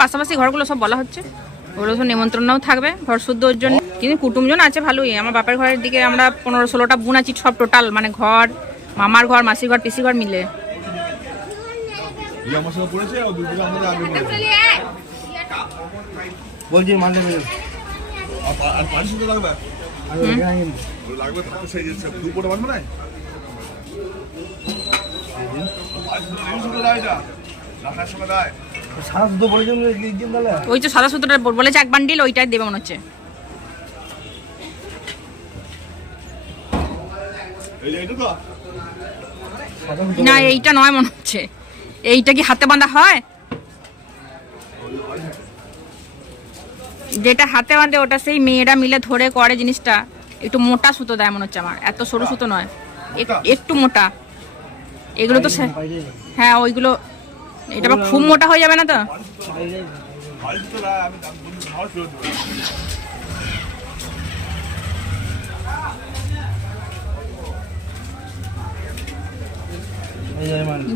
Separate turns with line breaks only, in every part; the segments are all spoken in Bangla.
পাশাপাশি ঘরগুলো সব বলা হচ্ছে। ওগুলো সব নিমন্ত্রণও থাকবে ঘর শুদ্ধ ওর জন্য। কিন্তু কুটুমজন আছে ভালোই। আমার বাপের ঘরের দিকে আমরা পনেরো ষোলোটা বোন আছি সব টোটাল মানে ঘর মামার ঘর মাসির ঘর পিসি ঘর মিলে।
বলছি
আর পানি লাগবে? লাগবে বানবে না
ওই তো সাদা সুতোটা বলেছে এক বান্ডিল, ওইটাই দেবে মনে হচ্ছে। না, এইটা নয় মনে হচ্ছে। এইটা কি হাতে বাঁধা হয়? যেটা হাতে বাঁধে, ওটা সেই মেয়েরা মিলে ধরে করে জিনিসটা। একটু মোটা সুতো দেয় মনে হচ্ছে আমার। এত সরু সুতো নয়। এক- একটু মোটা। এগুলো তো হ্যাঁ ওইগুলো এটা আবার খুব মোটা হয়ে যাবে না তো?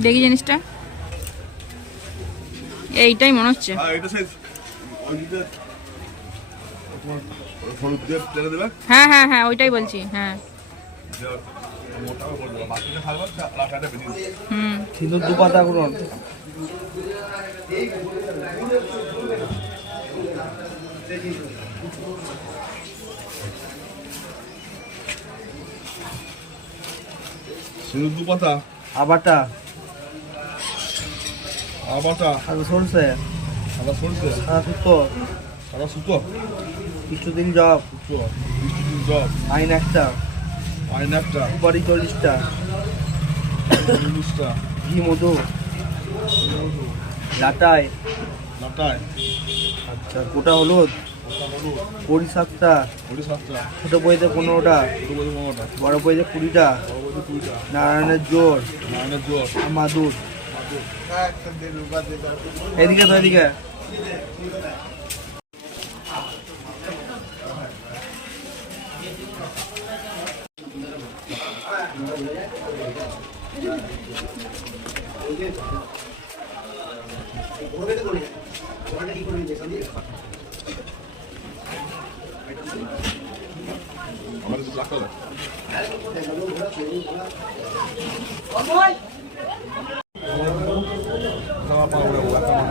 দেখি জিনিসটা। এইটাই মনে হচ্ছে।
দেবে?
হ্যাঁ হ্যাঁ হ্যাঁ ওইটাই বলছি হ্যাঁ।
সিঁদুর দু পাতা করুন
সিঁদুর দু পাতা
আবারটা?
আবাটা
সাদা সরষে।
সাদা সরষে?
সাদা সুতো
সাদা সুতো
কিছুদিন জব।
Biscuit job?
আইন একটা
আইন একটা
সুপারি চল্লিশটা
চল্লিশটা
ঘি মধু ডাটায়
লাটায়
আচ্ছা গোটা হলুদ বড়ি সাতটা
বড়ি সাতটা।
ছোটো বইতে পনেরোটা
ছোটো বড়ি পনেরোটা।
বড় বইতে কুড়িটা
বড় বড়ি কুড়িটা।
নারায়ণের জোর
নারায়ণের জোর।
মাদুর। এদিকে তো এদিকে।
আমাদের ব্ল্যাক কালার আমার পা উড়ে ব্ল্যাক কালার